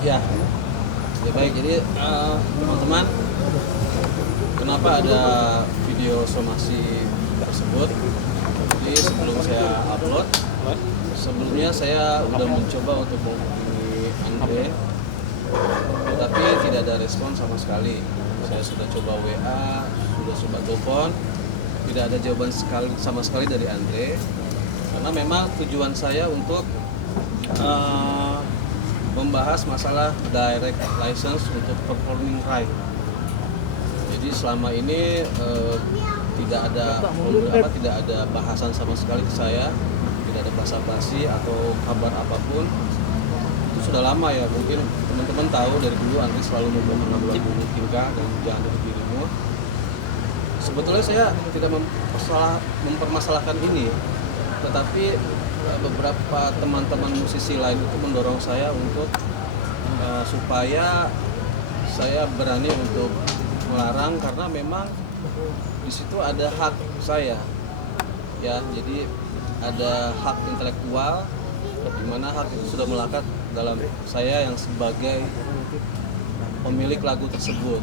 Ya, ya baik. Jadi teman-teman, kenapa ada video somasi tersebut? Jadi sebelum saya upload, sebelumnya saya sudah mencoba untuk menghubungi Andre, tetapi tidak ada respon sama sekali. Saya sudah coba WA, sudah coba telepon, tidak ada jawaban sama sekali dari Andre. Karena memang tujuan saya untuk membahas masalah direct license untuk performing right. Jadi selama ini tidak ada bahasan sama sekali ke saya, tidak ada basa-basi atau kabar apapun. Itu sudah lama ya, mungkin teman-teman tahu dari dulu Andri selalu membawakan lagu Kinka dan Jangan Tutup Dirimu. Sebetulnya saya tidak mempermasalahkan ini, tetapi beberapa teman-teman musisi lain itu mendorong saya untuk supaya saya berani untuk melarang, karena memang di situ ada hak saya ya. Jadi ada hak intelektual, di mana hak itu sudah melekat dalam saya yang sebagai pemilik lagu tersebut.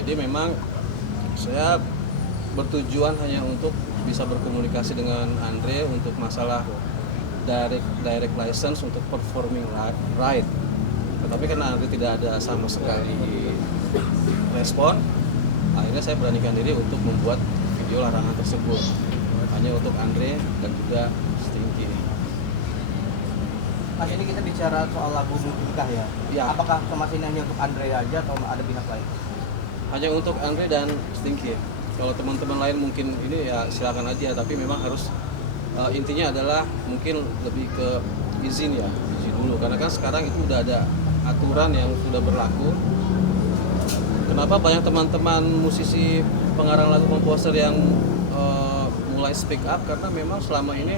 Jadi memang saya bertujuan hanya untuk bisa berkomunikasi dengan Andre untuk masalah direct license untuk performing right. Tetapi karena Andre tidak ada sama sekali respon, akhirnya saya beranikan diri untuk membuat video larangan tersebut hanya untuk Andre dan juga Stinky. Mas, ini kita bicara soal lagu Nikah ya? Ya. Apakah kemasin hanya untuk Andre aja atau ada pihak lain? Hanya untuk Andre dan Stinky. Kalau teman-teman lain mungkin ini ya silakan aja, tapi memang harus intinya adalah mungkin lebih ke izin dulu, karena kan sekarang itu udah ada aturan yang sudah berlaku. Kenapa banyak teman-teman musisi pengarang lagu, komposer yang mulai speak up? Karena memang selama ini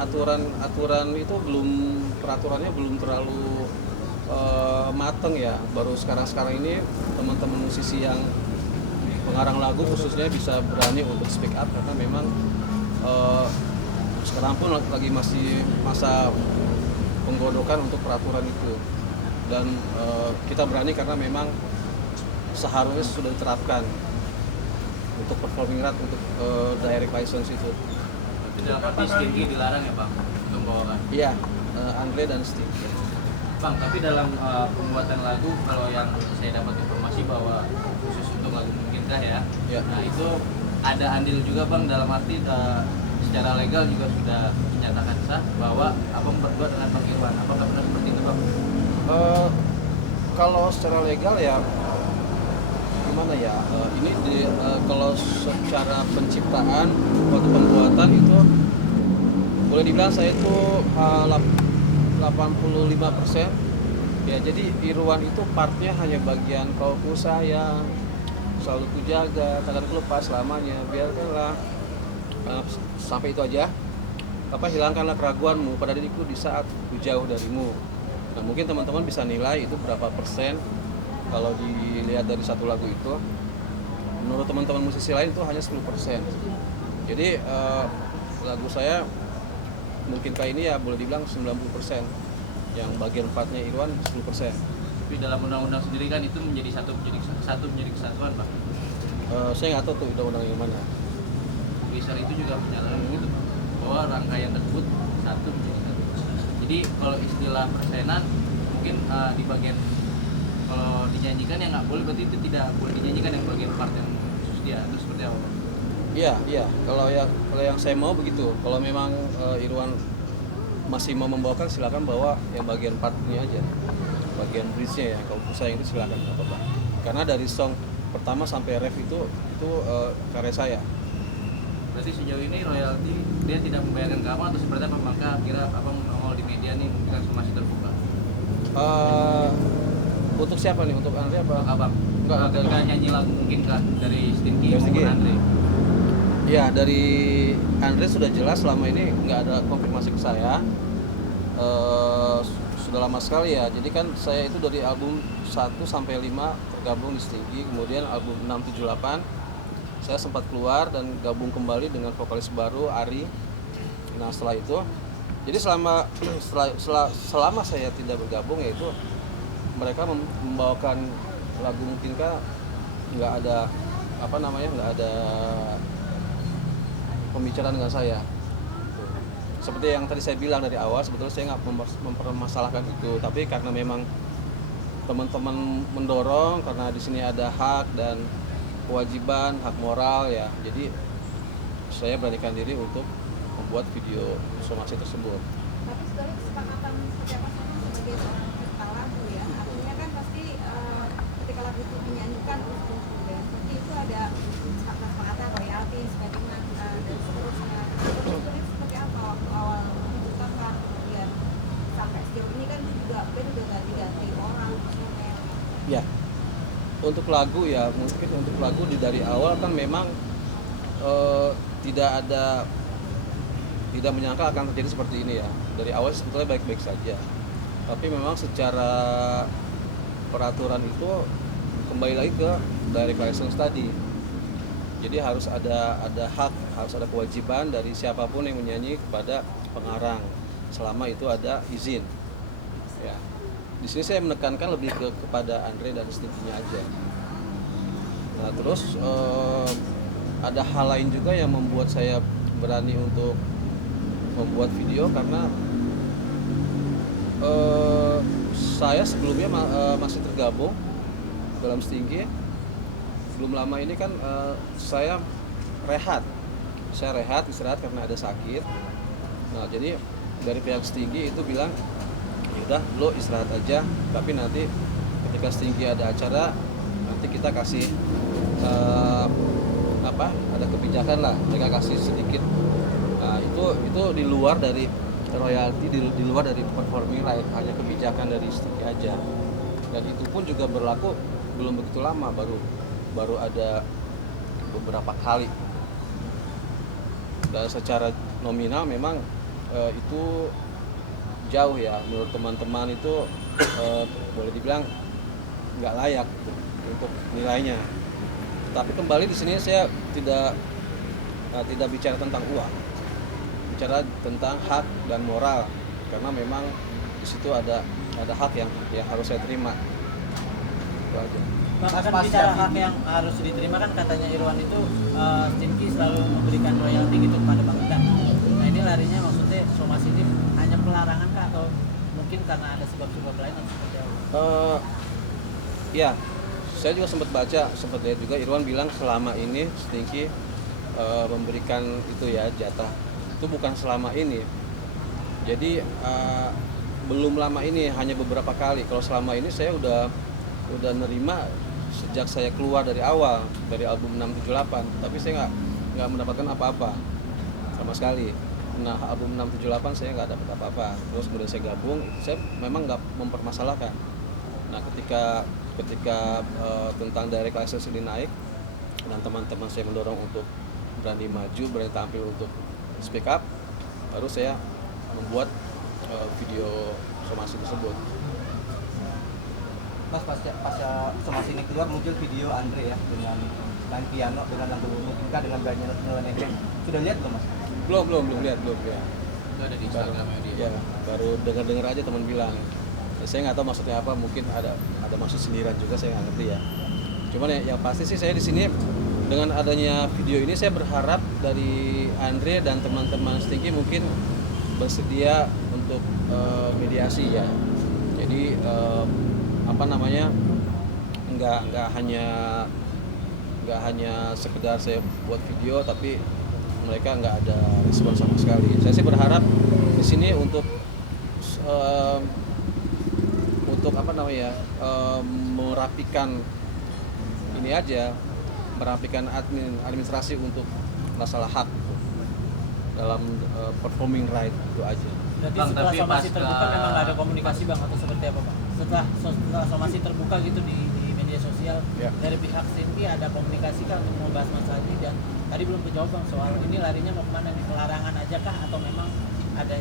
aturan itu peraturannya belum terlalu mateng ya. Baru sekarang ini teman-teman musisi yang pengarang lagu khususnya bisa berani untuk speak up, karena memang sekarang pun lagi masih masa penggodokan untuk peraturan itu, dan kita berani karena memang seharusnya sudah diterapkan untuk performing right, untuk direct license itu. Dalam arti Stinky dilarang ya Bang untuk membawakan? Iya, Andre dan Stinky. Bang, tapi dalam pembuatan lagu, kalau yang saya dapat informasi bahwa khusus untuk lagu Mungkinkah ya, nah itu ada andil juga Bang, dalam arti secara legal juga sudah dinyatakan sah bahwa Abang berdua dengan Bang Irwan. Apakah benar seperti itu Bang? Kalau secara legal ya gimana ya, kalau secara penciptaan waktu pembuatan itu boleh dibilang saya itu 85%. Ya, jadi Irwan itu partnya hanya bagian kau ku sayang, selalu ku jaga, takkan ku lepas selamanya, biarkanlah sampai itu aja. Hilangkanlah keraguanmu pada diriku di saat ku jauh darimu. Nah, mungkin teman-teman bisa nilai itu berapa persen kalau dilihat dari satu lagu itu. Menurut teman-teman musisi lain itu hanya 10%. Jadi lagu saya Mungkinkah ini ya boleh dibilang 90%, yang bagian partnya Irwan 10%. Tapi dalam undang-undang sendiri kan itu menjadi menjadi kesatuan Bang. Saya nggak tahu tuh undang-undang yang mana. Tulisan itu juga menyatakan begitu Bang, bahwa rangkaian tersebut satu menjadi satu. Jadi kalau istilah persenan mungkin di bagian, kalau dinyanyikan yang nggak boleh, berarti itu tidak boleh dinyanyikan yang bagian part yang khusus dia. Itu seperti apa Bang? Iya. Kalau yang saya mau begitu. Kalau memang Irwan masih mau membawakan, silakan bawa yang bagian partnya aja, bagian bridge-nya ya. Kalau sayang itu silakan apa-apa. Karena dari song pertama sampai ref itu karya saya. Berarti sejauh ini royalti dia tidak membayarkan ke Abang atau seperti apa? Maka kira Abang mau di media nih dengan masih terbuka. Untuk siapa nih? Untuk Andre apa? Untuk Abang. Enggak, ketika nyanyi lagu Mungkinkah dari Stinky Dari Stinky. maupun Andre. Ya, dari Andre sudah jelas, selama ini nggak ada konfirmasi ke saya. Sudah lama sekali ya. Jadi kan saya itu dari album 1 sampai 5 tergabung di Stinky, kemudian album 6, 7, 8 saya sempat keluar dan gabung kembali dengan vokalis baru Ari. Nah, setelah itu Jadi selama saya tidak bergabung, yaitu mereka membawakan lagu Mungkinkah nggak ada nggak ada pembicaraan dengan saya. Seperti yang tadi saya bilang dari awal, sebetulnya saya nggak mempermasalahkan itu, tapi karena memang teman-teman mendorong, karena di sini ada hak dan kewajiban, hak moral ya, jadi saya beranikan diri untuk membuat video somasi tersebut. Tapi sebenarnya kesepakatan seperti apa sama sebagai seorang pencipta lagu ya, artinya kan pasti ketika lagu itu dinyanyikan terus kemudian seperti itu ada kesepakatan royalti sebagainya dan seterusnya. Itu seperti apa waktu awal menciptakan, kemudian sampai sejauh ini kan juga band udah ganti-ganti orang semuanya. Ya, untuk lagu ya, mungkin untuk lagu dari awal kan memang tidak menyangka akan terjadi seperti ini ya. Dari awal sebetulnya baik-baik saja, tapi memang secara peraturan itu kembali lagi ke direct license tadi. Jadi harus ada hak, harus ada kewajiban dari siapapun yang menyanyi kepada pengarang selama itu ada izin. Ya, di sini saya menekankan lebih kepada Andre dan Stinky-nya aja. Nah terus ada hal lain juga yang membuat saya berani untuk membuat video, karena saya sebelumnya masih tergabung dalam Stinky. Belum lama ini kan saya rehat istirahat karena ada sakit. Nah jadi dari pihak Stinky itu bilang, yaudah lo istirahat aja, tapi nanti ketika Stinky ada acara nanti kita kasih ada kebijakan lah, mereka kasih sedikit. Nah itu di luar dari royalti, di luar dari performing right, hanya kebijakan dari Stinky aja. Dan itu pun juga berlaku belum begitu lama, baru ada beberapa kali. Dan secara nominal memang itu jauh ya, menurut teman-teman itu boleh dibilang nggak layak gitu, untuk nilainya. Tapi kembali di sini saya tidak bicara tentang uang, bicara tentang hak dan moral, karena memang di situ ada hak yang harus saya terima. Itu aja. Bang, akan bicara hak yang harus diterima kan katanya Irwan itu Stinky selalu memberikan royalti gitu kepada Bang Ikan. Nah ini larinya maksudnya somasi ini hanya pelarangan kah atau mungkin karena ada sebab-sebab lain atau seperti apa? Ya, saya juga sempat lihat juga Irwan bilang selama ini Stinky memberikan itu ya jatah. Itu bukan selama ini. Jadi belum lama ini, hanya beberapa kali. Kalau selama ini saya udah nerima sejak saya keluar dari awal, dari album 678, tapi saya nggak mendapatkan apa-apa sama sekali. Nah album 678 saya nggak dapat apa-apa, terus kemudian saya gabung, saya memang nggak mempermasalahkan. Nah ketika tentang direct license ini naik dan teman-teman saya mendorong untuk berani maju, berani tampil untuk speak up, baru saya membuat video somasi tersebut. Mas, pasca somasi ini keluar muncul video Andre ya dengan main piano dengan lagu Mungkinkah dengan gaya nyeleneh. Sudah lihat belum Mas? Belum lihat. Itu ada di Instagramnya dia. Ya, baru dengar aja teman bilang. Ya, saya nggak tahu maksudnya apa, mungkin ada maksud sindiran juga, saya nggak ngerti ya. Cuman yang pasti sih saya di sini dengan adanya video ini saya berharap dari Andre dan teman-teman Stinky mungkin bersedia untuk mediasi ya. Jadi nggak hanya sekedar saya buat video tapi mereka nggak ada respon sama sekali. Saya sih berharap di sini untuk merapikan ini aja, merapikan administrasi untuk masalah hak gitu, dalam performing right itu aja. Berarti Bang, setelah tapi somasi pasca- terbuka memang nggak ada komunikasi Bang atau seperti apa Bang? Setelah somasi terbuka gitu di media sosial Ya. dari pihak Stinky ada komunikasi kah untuk membahas masalah ini? Dan tadi belum kejawab Bang soal ini larinya mau kemana, di pelarangan aja kah atau memang ada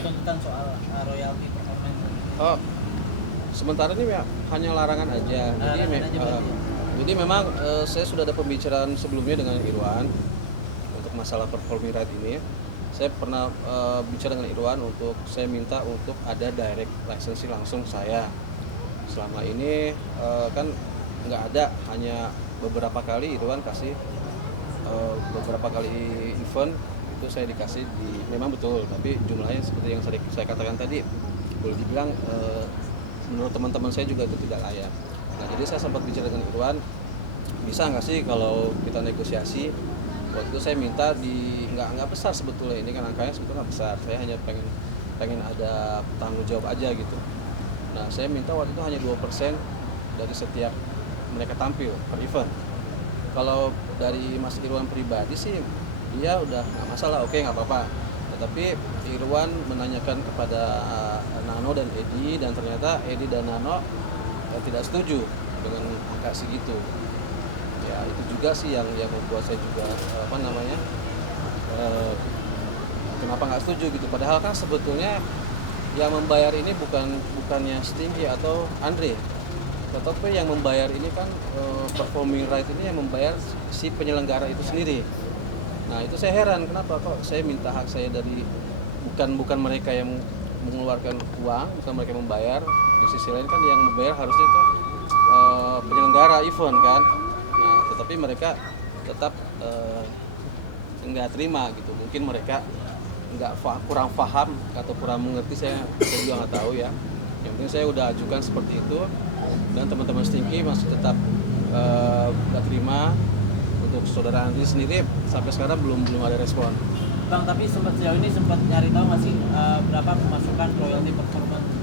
tuntutan soal royalti performance? Sementara ini ya, hanya larangan aja. Jadi memang saya sudah ada pembicaraan sebelumnya dengan Irwan untuk masalah performing right ini. saya pernah bicara dengan Irwan untuk saya minta untuk ada direct licensing langsung saya. Selama ini kan nggak ada, hanya beberapa kali Irwan kasih beberapa kali event itu saya dikasih memang betul, tapi jumlahnya seperti yang saya katakan tadi, boleh dibilang menurut teman-teman saya juga itu tidak layak. Nah, jadi saya sempat bicara dengan Irwan, bisa nggak sih kalau kita negosiasi. Waktu itu saya minta nggak besar sebetulnya, ini kan angkanya sebetulnya besar, saya hanya pengen ada tanggung jawab aja gitu. Nah, saya minta waktu itu hanya 2% dari setiap mereka tampil per event. Kalau dari Mas Irwan pribadi sih dia udah nggak masalah, oke, nggak apa-apa. Tetapi Irwan menanyakan kepada Nano dan Edi, dan ternyata Edi dan Nano tidak setuju dengan angka segitu. Ya, itu juga sih yang membuat saya juga kenapa nggak setuju gitu. Padahal kan sebetulnya yang membayar ini bukannya Stinky atau Andre, tetapi yang membayar ini kan performing right ini yang membayar si penyelenggara itu sendiri. Nah, itu saya heran kenapa kok saya minta hak saya dari bukan mereka yang mengeluarkan uang, bukan mereka yang membayar. Di sisi lain kan yang membayar harusnya itu penyelenggara event kan. Nah, tetapi mereka tetap nggak terima gitu. Mungkin mereka kurang paham atau kurang mengerti, saya juga nggak tahu ya. Yang penting saya udah ajukan seperti itu, dan teman-teman Stinky masih tetap nggak terima. Untuk saudara Andri sendiri sampai sekarang belum ada respon. Bang, tapi sejauh ini sempat nyari tahu nggak sih berapa pemasukan royalti per